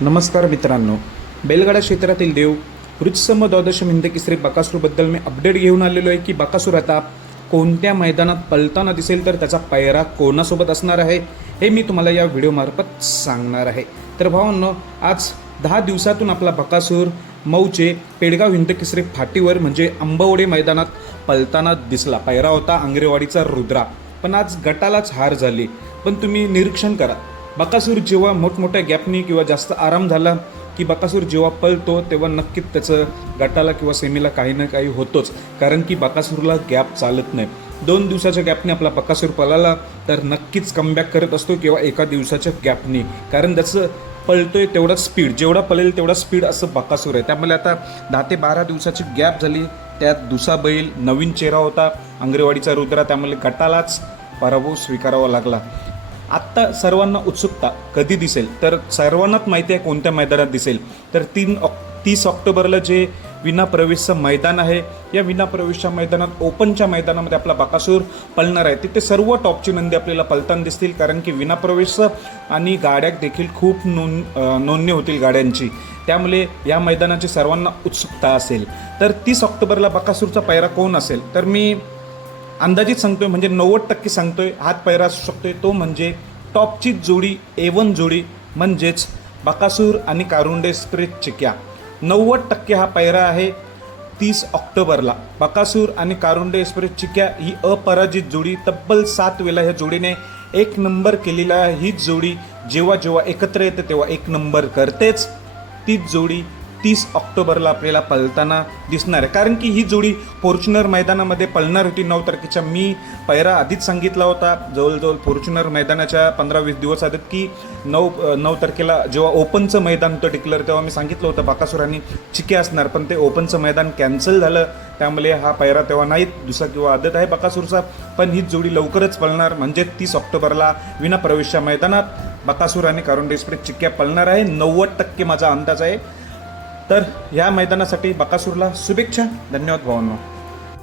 नमस्कार मित्रांनो. बेलगाडा क्षेत्रातील देव वृत्सम द्वादश हिंद केसरी बकासूरबद्दल मी अपडेट घेऊन आलेलो आहे की बकासूर आता कोणत्या मैदानात पलताना दिसेल तर त्याचा पैरा कोणासोबत असणार आहे हे मी तुम्हाला या व्हिडिओमार्फत सांगणार आहे. तर भावांनो आज दहा दिवसातून आपला बकासूर मऊचे पेडगाव हिंद फाटीवर म्हणजे आंबवडे मैदानात पलताना दिसला. पैरा होता आंग्रेवाडीचा रुद्रा. पण आज गटालाच हार झाली. पण तुम्ही निरीक्षण करा. बकासूर जेव्हा मोठमोठ्या गॅपनी किंवा जास्त आराम झाला की बकासूर जेव्हा पळतो तेव्हा नक्कीच त्याचं गटाला किंवा सेमीला काही ना काही होतोच. कारण की बकासूरला गॅप चालत नाही. दोन दिवसाच्या गॅपने आपला बकासूर पळाला तर नक्कीच कमबॅक करत असतो किंवा एका दिवसाच्या गॅपनी. कारण त्याचं पळतोय तेवढा स्पीड जेवढा पळेल तेवढा स्पीड असं बकासूर आहे. त्यामुळे आता दहा ते बारा दिवसाची गॅप झाली. त्यात दुसा बैल नवीन चेहरा होता. आंगरेवाडीचा रुद्रा त्यामुळे गटालाच पराभव स्वीकारावा लागला. आत्ता सर्वांना उत्सुकता कधी दिसेल? तर सर्वांनाच माहिती आहे कोणत्या मैदानात दिसेल. तर तीन ऑक तीस ऑक्टोबरला जे विना प्रवेशचं मैदान आहे या विना प्रवेशच्या मैदानात ओपनच्या मैदानामध्ये आपला बकासूर पळणार आहे. तिथे सर्व टॉपची नंदी आपल्याला पलताना दिसतील कारण की विना प्रवेशचं आणि गाड्या देखील खूप नोंद नोंदणी होतील गाड्यांची. त्यामुळे या मैदानाची सर्वांना उत्सुकता असेल. तर तीस ऑक्टोबरला बकासूरचा पायरा कोण असेल? तर मी अंदाजित सांगतोय म्हणजे नव्वद टक्के सांगतोय हात पैरा असू शकतोय. तो म्हणजे टॉपची जोडी ए वन जोडी म्हणजेच बकासूर आणि कारुंडे स्प्रेट चिक्या. नव्वद टक्के हा पैरा आहे तीस ऑक्टोबरला. बकासूर आणि कारुंडे एक्सप्रेस चिक्या ही अपराजित जोडी तब्बल सात वेळा ह्या जोडीने एक नंबर केलेला ही जोडी जेव्हा जेव्हा एकत्र येते तेव्हा एक नंबर करतेच. तीच जोडी तीस ऑक्टोबरला आपल्याला पळताना दिसणार आहे. कारण की ही जोडी फॉर्च्युनर मैदानामध्ये पळणार होती नऊ तारखेच्या. मी पैरा आधीच सांगितला होता जवळजवळ फॉर्च्युनर मैदानाच्या पंधरा वीस दिवस आधी की नऊ नऊ तारखेला जेव्हा ओपनचं मैदान होतं टिकलर तेव्हा मी सांगितलं होतं बाकासुरांनी चिके असणार पण ते ओपनचं मैदान कॅन्सल झालं. त्यामुळे हा पैरा तेव्हा नाही दुसरा किंवा आदत आहे बकासूरचा. पण ही जोडी लवकरच पळणार म्हणजे तीस ऑक्टोबरला विना प्रवेशच्या मैदानात बकासूर आणि कारुंडे एक्सप्रेस चिक्क्या पळणार आहे. नव्वद टक्के माझा अंदाज आहे. तर या मैदानासाठी बकासूरला शुभेच्छा. धन्यवाद भावांना.